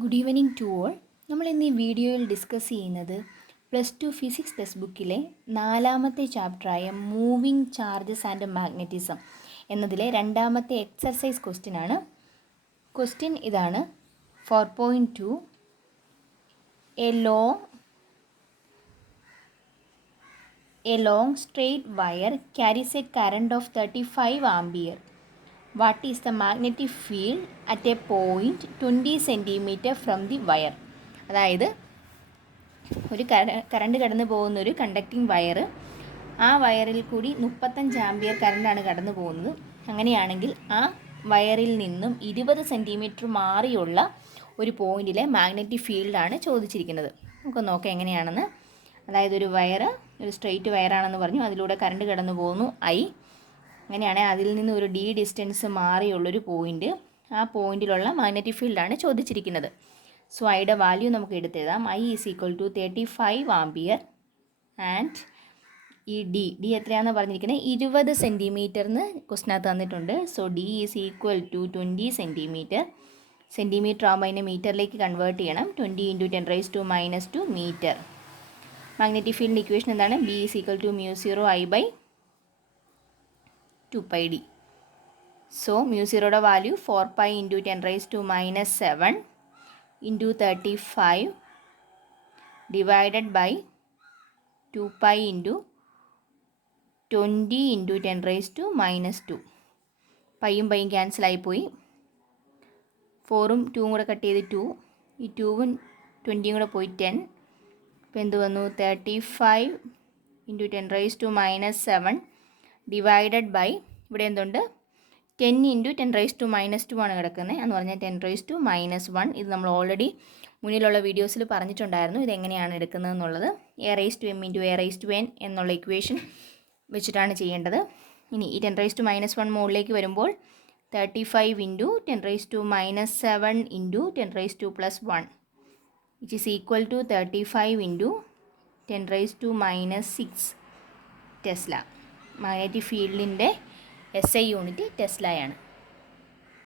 Good evening to all. നമ്മൾ ഇന്ന് ഈ വീഡിയോയിൽ ഡിസ്കസ് ചെയ്യുന്നത് +2 ഫിസിക്സ് ടെക്സ്റ്റ് ബുക്കിലെ 4ാമത്തെ ചാപ്റ്ററായ മൂവിങ് ചാർജസ് ആൻഡ് മാഗ്നറ്റിസം എന്നതിലെ 2ാമത്തെ എക്സർസൈസ് ക്വസ്റ്റ്യൻ ആണ്. ക്വസ്റ്റ്യൻ ഇതാണ്: 4.2 A long straight wire carries a current of 35 ampere. What is the magnetic field at a point 20 cm from the wire? അതായത് ഒരു കറണ്ട് കടന്നു പോകുന്ന ഒരു കണ്ടക്റ്റിംഗ് വയർ, ആ വയറിൽ കൂടി 35 ആംപിയർ കറണ്ടാണ് കടന്നു പോകുന്നത്. അങ്ങനെയാണെങ്കിൽ ആ വയറിൽ നിന്നും 20 സെൻറ്റിമീറ്റർ മാറിയുള്ള ഒരു പോയിന്റിലെ മാഗ്നറ്റിക് ഫീൽഡാണ് ചോദിച്ചിരിക്കുന്നത്. നമുക്ക് നോക്കാം എങ്ങനെയാണെന്ന്. അതായത് ഒരു സ്ട്രെയിറ്റ് വയറാണെന്ന് പറഞ്ഞു, അതിലൂടെ കറണ്ട് കടന്നു പോകുന്നു I. അങ്ങനെയാണെങ്കിൽ അതിൽ നിന്ന് ഒരു d ഡിസ്റ്റൻസ് മാറിയുള്ളൊരു പോയിന്റ്, ആ പോയിന്റിലുള്ള മാഗ്നറ്റിക് ഫീൽഡാണ് ചോദിച്ചിരിക്കുന്നത്. സോ ഐയുടെ വാല്യൂ നമുക്ക് എടുത്തെഴുതാം. I = 35 ആംപിയർ ആൻഡ് ഈ ഡി എത്രയാണെന്ന് പറഞ്ഞിരിക്കുന്നത് 20 സെൻറ്റിമീറ്ററിന് ക്വസ്റ്റിനകത്ത് തന്നിട്ടുണ്ട്. So D = 20 centimetre. സെൻറ്റിമീറ്റർ ആകുമ്പോൾ അതിനെ മീറ്ററിലേക്ക് കൺവേർട്ട് ചെയ്യണം. 20 × 10⁻²⁻² മീറ്റർ. മാഗ്നറ്റിക് ഫീൽഡിൻ്റെ ഇക്വേഷൻ എന്താണ്? B = μ0I/2πd. സോ μ0യുടെ വാല്യൂ 4π × 10⁻⁷ × 35 ഡിവൈഡഡ് ബൈ 2π × 20 × 10⁻². പൈയും പൈയും ക്യാൻസലായിപ്പോയി. 4ഉം 2ഉം കൂടെ കട്ട് ചെയ്ത് 2, ഈ 2ഉം 20യും കൂടെ പോയി 10. അപ്പോൾ എന്ത് വന്നു? 35 × 10⁻⁷ ഡിവൈഡഡ് ബൈ, ഇവിടെ എന്തുണ്ട്? 10 × 10⁻² ആണ് കിടക്കുന്നത്, എന്ന് പറഞ്ഞാൽ 10⁻⁻1. ഇത് നമ്മൾ ഓൾറെഡി മുന്നിലുള്ള വീഡിയോസിൽ പറഞ്ഞിട്ടുണ്ടായിരുന്നു ഇതെങ്ങനെയാണ് എടുക്കുന്നതെന്നുള്ളത്. A⁻m × A⁻n എന്നുള്ള ഇക്വേഷൻ വെച്ചിട്ടാണ് ചെയ്യേണ്ടത്. ഇനി ഈ 10⁻⁻1 മുകളിലേക്ക് വരുമ്പോൾ 35 × 10⁻⁷ × 10⁻²+1 which is equal to 35 × 10⁻⁶ tesla. Magnetic ഫീൽഡിൻ്റെ SI യൂണിറ്റ് ടെസ്ലയാണ്.